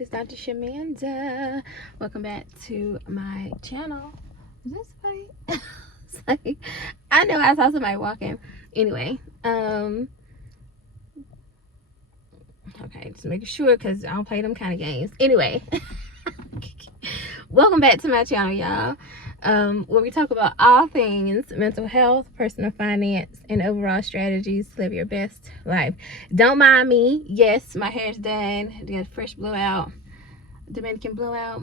It's Dr. Shamanda. Welcome back to my channel. Is this funny? It's like, I know I saw somebody walking. Anyway, okay, just making sure because I don't play them kind of games. Anyway, welcome back to my channel, y'all. Where we talk about all things mental health, personal finance, and overall strategies to live your best life. Don't mind me. Yes, my hair's done. I got a fresh blowout, Dominican blowout,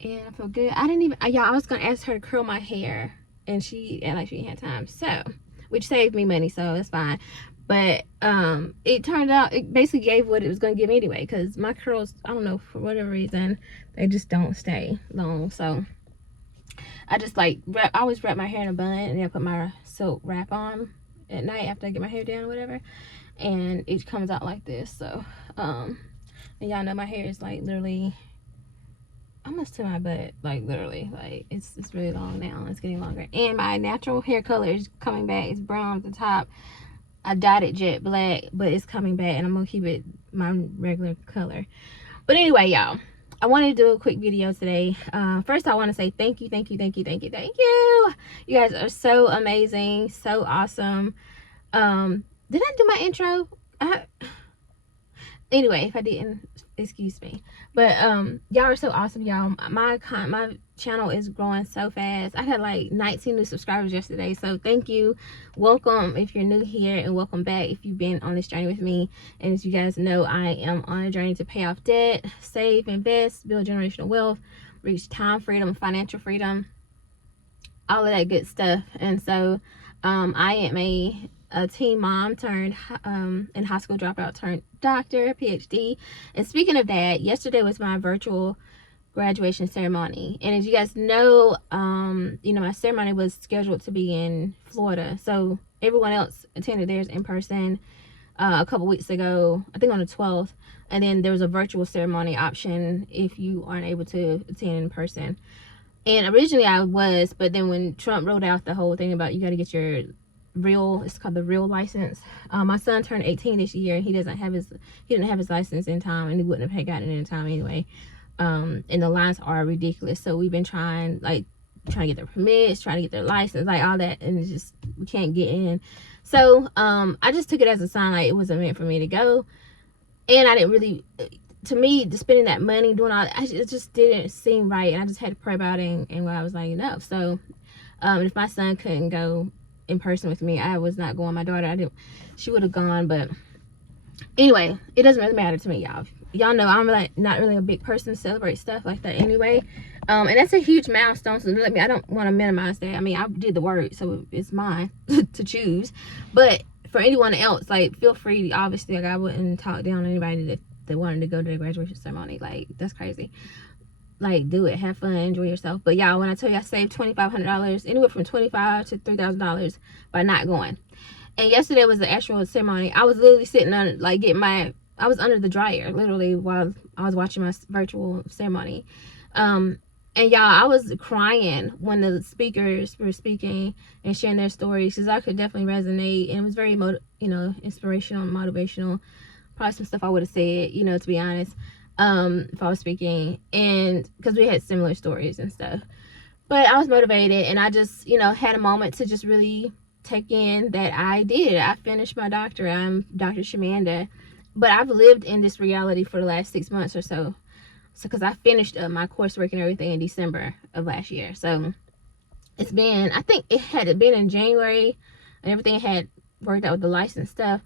and I feel good. I didn't even, y'all, I was gonna ask her to curl my hair, and she acted like she didn't have time, so, which saved me money, so that's fine. But it turned out it basically gave what it was going to give anyway, because my curls, I don't know, for whatever reason, they just don't stay long. So I just like I always wrap my hair in a bun, and then I put my silk wrap on at night after I get my hair done or whatever, and it comes out like this. So and y'all know my hair is like literally almost to my butt, like literally, like it's really long now. It's getting longer, and my natural hair color is coming back. It's brown at the top. I dyed it jet black, but it's coming back, and I'm gonna keep it my regular color. But anyway, y'all, I wanted to do a quick video today. First, I want to say thank you. You guys are so amazing, so awesome. Did I do my intro? Anyway, if I didn't, excuse me. But y'all are so awesome, y'all. My channel is growing so fast. I had like 19 new subscribers yesterday, so thank you. Welcome if you're new here, and welcome back if you've been on this journey with me. And as you guys know, I am on a journey to pay off debt, save, invest, build generational wealth, reach time freedom, financial freedom, all of that good stuff. And so I am a teen mom turned and high school dropout turned doctor, PhD. And speaking of that, yesterday was my virtual graduation ceremony. And as you guys know, my ceremony was scheduled to be in Florida. So everyone else attended theirs in person a couple weeks ago, I think on the 12th. And then there was a virtual ceremony option if you aren't able to attend in person. And originally I was, but then when Trump rolled out the whole thing about you got to get your it's called the real license. My son turned 18 this year, and he didn't have his license in time, and he wouldn't have gotten it in time anyway. And the lines are ridiculous, so we've been trying to get their permits, trying to get their license, like all that, and it's just we can't get in. So I just took it as a sign like it wasn't meant for me to go, and I didn't really, to me, spending that money doing all that, it just didn't seem right, and I just had to pray about it, and I was like, enough. So if my son couldn't go in person with me, I was not going. My daughter, she would have gone, but anyway, it doesn't really matter to me, y'all know I'm like not really a big person to celebrate stuff like that anyway. And that's a huge milestone, so I don't want to minimize that. I mean, I did the work, so it's mine to choose. But for anyone else, like, feel free. Obviously, like, I wouldn't talk down on anybody that wanted to go to the graduation ceremony. Like, that's crazy. Like, do it, have fun, enjoy yourself. But y'all, when I tell you I saved $2,500, anywhere from $25 to $3,000 by not going. And yesterday was the actual ceremony. I was literally sitting on, like, I was under the dryer literally while I was watching my virtual ceremony. And y'all, I was crying when the speakers were speaking and sharing their stories, because I could definitely resonate, and it was very inspirational, motivational. Probably some stuff I would have said, to be honest, if I was speaking, and because we had similar stories and stuff. But I was motivated, and I just had a moment to just really take in that I finished my doctorate. I'm Dr. Shamanda, but I've lived in this reality for the last 6 months or so because I finished my coursework and everything in December of last year. So it's been, I think it had been in January and everything had worked out with the license stuff,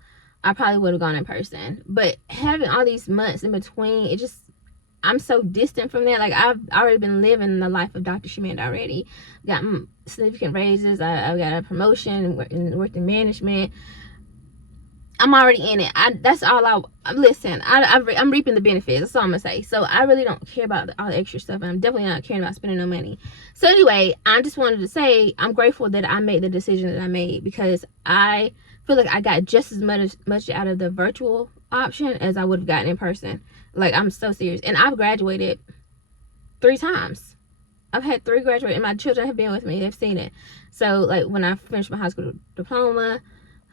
I probably would have gone in person. But having all these months in between, I'm so distant from that. Like, I've already been living the life of Dr. Shamanda already. Got significant raises. I got a promotion and worked in management. I'm already in it. That's all listen, I'm reaping the benefits. That's all I'm gonna say. So I really don't care about all the extra stuff, and I'm definitely not caring about spending no money. So anyway, I just wanted to say I'm grateful that I made the decision that I made, because I feel like I got just as much out of the virtual option as I would have gotten in person. Like, I'm so serious. And I've graduated 3 times. I've had 3 graduate, and my children have been with me. They've seen it. So, like, when I finished my high school diploma,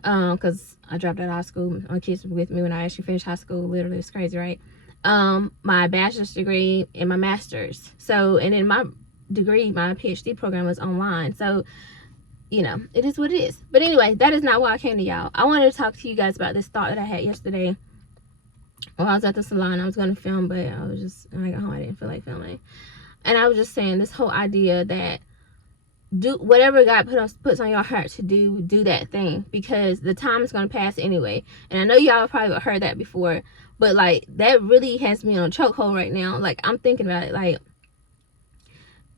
because I dropped out of high school, my kids were with me when I actually finished high school. Literally, it's crazy, right? my bachelor's degree and my master's. So, and then my degree, my PhD program was online. So, you know, it is what it is. But anyway, that is not why I came to y'all. I wanted to talk to you guys about this thought that I had yesterday while I was at the salon. I was going to film, but when I got home, I didn't feel like filming. And I was just saying this whole idea that do whatever God puts on your heart to do that thing, because the time is going to pass anyway. And I know y'all probably heard that before, but like that really has me on a chokehold right now. Like I'm thinking about it, like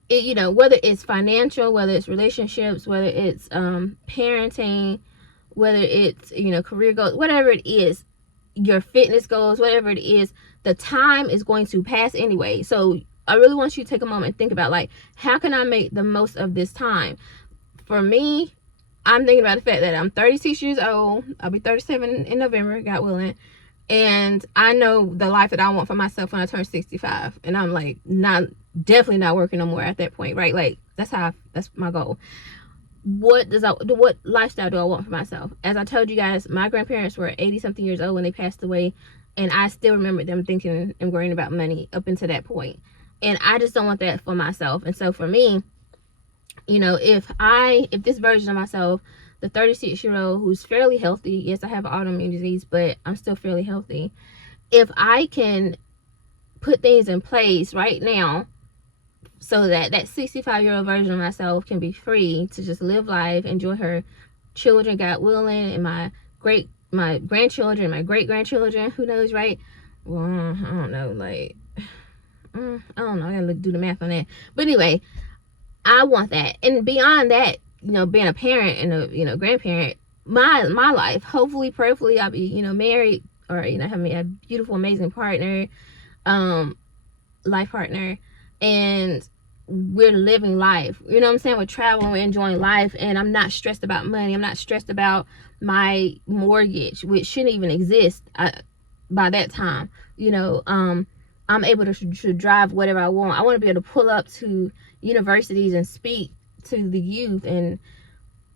it, you know, whether it's financial, whether it's relationships, whether it's parenting, whether it's, you know, career goals, whatever it is, your fitness goals, whatever it is, the time is going to pass anyway. So I really want you to take a moment and think about, like, how can I make the most of this time? For me, I'm thinking about the fact that I'm 36 years old. I'll be 37 in November, God willing. And I know the life that I want for myself when I turn 65. And I'm like, definitely not working no more at that point, right? Like, that's my goal. What lifestyle do I want for myself? As I told you guys, my grandparents were 80 something years old when they passed away. And I still remember them thinking and worrying about money up until that point. And I just don't want that for myself. And so for me, you know, if this version of myself, the 36-year-old who's fairly healthy, yes, I have autoimmune disease, but I'm still fairly healthy. If I can put things in place right now so that 65-year-old version of myself can be free to just live life, enjoy her children, God willing, and my grandchildren, my great-grandchildren, who knows, right? Well, I don't know, like, I don't know, I gotta do the math on that. But anyway, I want that. And beyond that, you know, being a parent and a, you know, grandparent, my life, hopefully, prayerfully, I'll be, you know, married, or, you know, having a beautiful, amazing partner, life partner, and we're living life, you know what I'm saying? We're traveling, we're enjoying life, and I'm not stressed about money. I'm not stressed about my mortgage, which shouldn't even exist by that time. You know, I'm able to drive whatever I want. I want to be able to pull up to universities and speak to the youth, and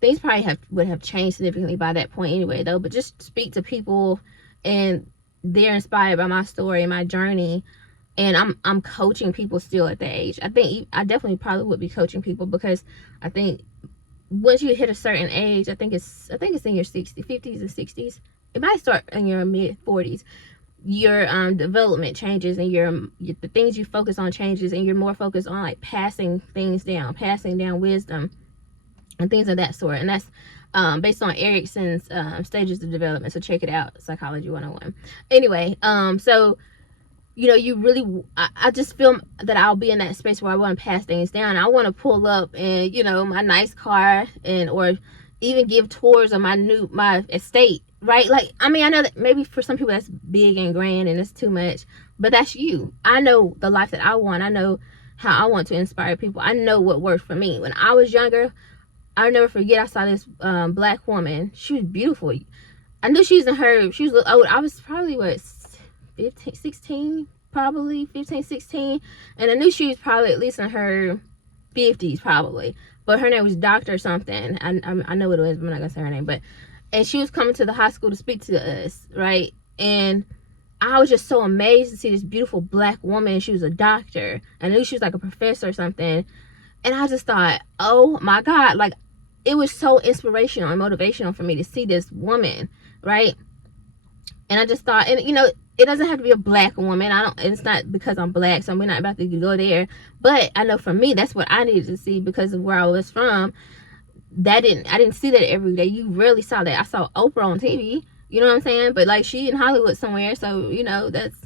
things probably would have changed significantly by that point anyway, though. But just speak to people, and they're inspired by my story and my journey. And I'm coaching people still at that age. I think I definitely probably would be coaching people, because I think once you hit a certain age, I think it's in your 50s and 60s. It might start in your mid 40s. Your development changes, and the things you focus on changes, and you're more focused on like passing down wisdom and things of that sort. And that's based on Erickson's stages of development. So check it out, Psychology 101. Anyway, so you know, I just feel that I'll be in that space where I want to pass things down. I want to pull up and, you know, my nice car, or even give tours of my estate, right? Like, I mean, I know that maybe for some people that's big and grand and it's too much, but that's you. I know the life that I want. I know how I want to inspire people. I know what worked for me. When I was younger, I'll never forget, I saw this black woman. She was beautiful. I knew she was old. I was probably, 15, 16, and I knew she was probably at least in her 50s probably, but her name was Dr. something. I know what it was, but I'm not gonna say her name. And she was coming to the high school to speak to us, right? And I was just so amazed to see this beautiful black woman. She was a doctor. I knew she was like a professor or something, and I just thought, oh my God, like, it was so inspirational and motivational for me to see this woman, right? And I just thought, and you know, it doesn't have to be a black woman. It's not because I'm black, so we're not about to go there. But I know for me, that's what I needed to see, because of where I was from. I didn't see that every day. You rarely saw that. I saw Oprah on TV, you know what I'm saying? But like, she in Hollywood somewhere, so you know, that's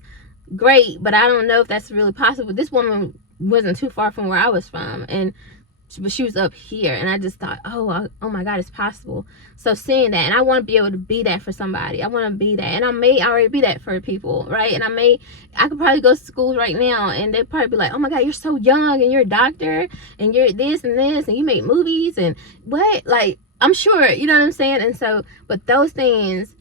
great. But I don't know if that's really possible. This woman wasn't too far from where I was from, but she was up here, and I just thought, oh my God, it's possible. So seeing that, and I want to be able to be that for somebody. I want to be that, and I may already be that for people, right? And I could probably go to schools right now, and they'd probably be like, oh my God, you're so young, and you're a doctor, and you're this and this, and you make movies, and what? Like, I'm sure, you know what I'm saying? And so, but those things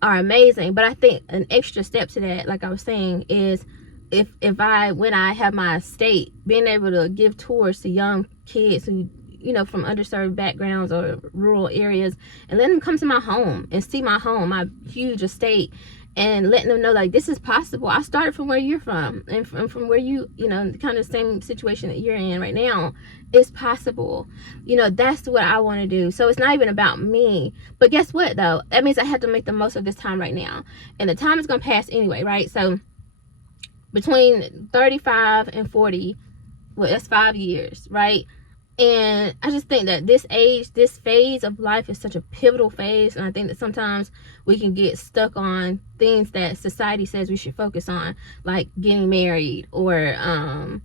are amazing. But I think an extra step to that, like I was saying, is when I have my estate, being able to give tours to young kids who, you know, from underserved backgrounds or rural areas, and let them come to my home and see my home, my huge estate, and letting them know, like, this is possible. I started from where you're from, and from where you know, kind of the same situation that you're in right now. It's possible. You know, that's what I want to do. So it's not even about me. But guess what, though? That means I have to make the most of this time right now. And the time is going to pass anyway, right? So between 35 and 40, well, that's 5 years, right? And I just think that this age, this phase of life is such a pivotal phase. And I think that sometimes we can get stuck on things that society says we should focus on, like getting married, or I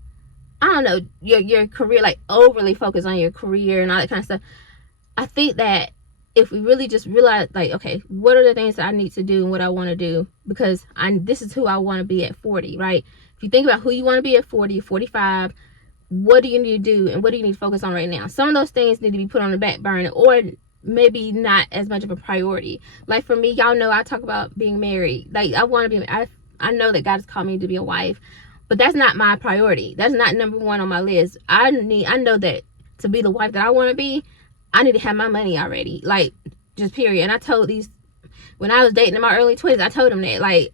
don't know, your career, like overly focus on your career and all that kind of stuff. I think that if we really just realize, like, okay, what are the things that I need to do and what I want to do, because this is who I want to be at 40, right? If you think about who you want to be at 40, 45, what do you need to do and what do you need to focus on right now? Some of those things need to be put on the back burner, or maybe not as much of a priority. Like for me, y'all know I talk about being married. Like I want to be, I know that God has called me to be a wife, but that's not my priority. That's not number one on my list. I know that to be the wife that I want to be, I need to have my money already. Like, just period. And I told these, when I was dating in my early 20s, I told them that, like,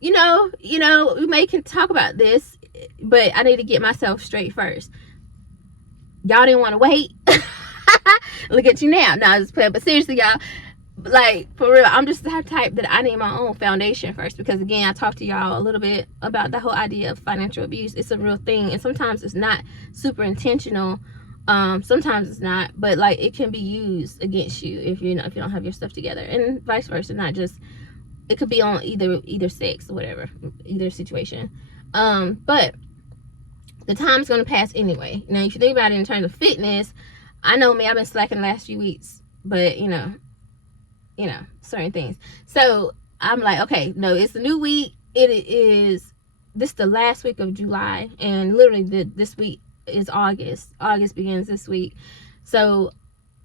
you know, we can talk about this, but I need to get myself straight first. Y'all didn't want to wait. Look at you now. No, I just playing. But seriously, y'all, like, for real, I'm just the type that I need my own foundation first. Because again, I talked to y'all a little bit about the whole idea of financial abuse. It's a real thing, and sometimes it's not super intentional. Sometimes it's not, but like it can be used against you if you don't have your stuff together, and vice versa. Not just, it could be on either sex or whatever, either situation. But the time's gonna pass anyway. Now, if you think about it in terms of fitness, I know me, I've been slacking the last few weeks, but you know, certain things. So I'm like, okay, no, it's a new week. This is the last week of July, and literally this week is August. August begins this week. So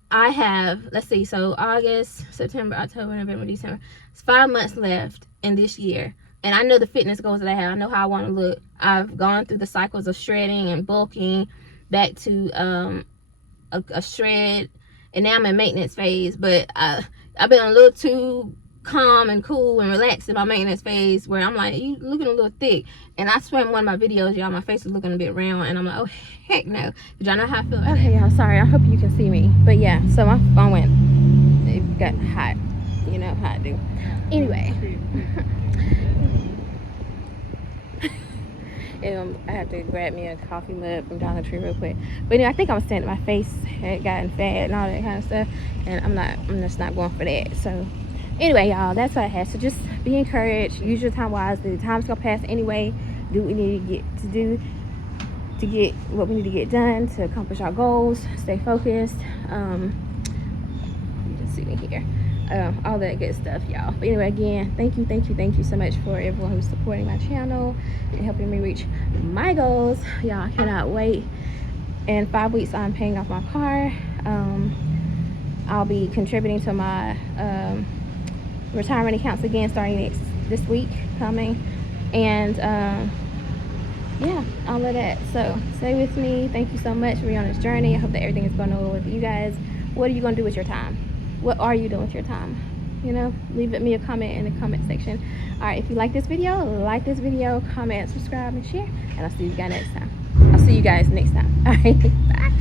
I have, let's see, so August, September, October, November, December. It's 5 months left in this year. And I know the fitness goals that I have. I know how I want to look. I've gone through the cycles of shredding and bulking, back to a shred, and now I'm in maintenance phase. But I've been a little too calm and cool and relaxed in my maintenance phase, where I'm like, you looking a little thick. And I swear in one of my videos, y'all, my face is looking a bit round, and I'm like, oh heck no. Did y'all know how I feel? Okay, y'all, sorry, I hope you can see me. But yeah, so my phone it got hot. You know how I do. Anyway. I have to grab me a coffee mug from Dollar Tree real quick. But anyway, I think I was saying that my face had gotten fat and all that kind of stuff, and I'm just not going for that. So anyway, y'all, that's what I had. So just be encouraged, use your time wisely. The time's gonna pass anyway. Do what we need to do to get what we need to get done to accomplish our goals. Stay focused. Just see me here. All that good stuff, y'all. But anyway, again, thank you so much for everyone who's supporting my channel and helping me reach my goals. Y'all, I cannot wait. In 5 weeks, I'm paying off my car. I'll be contributing to my retirement accounts again starting this week coming, and yeah, all of that. So stay with me. Thank you so much for being on this journey. I hope that everything is going well with you guys. What are you going to do with your time? What are you doing with your time? You know, leave me a comment in the comment section. All right, if you like this video, comment, subscribe, and share, and I'll see you guys next time. All right, bye.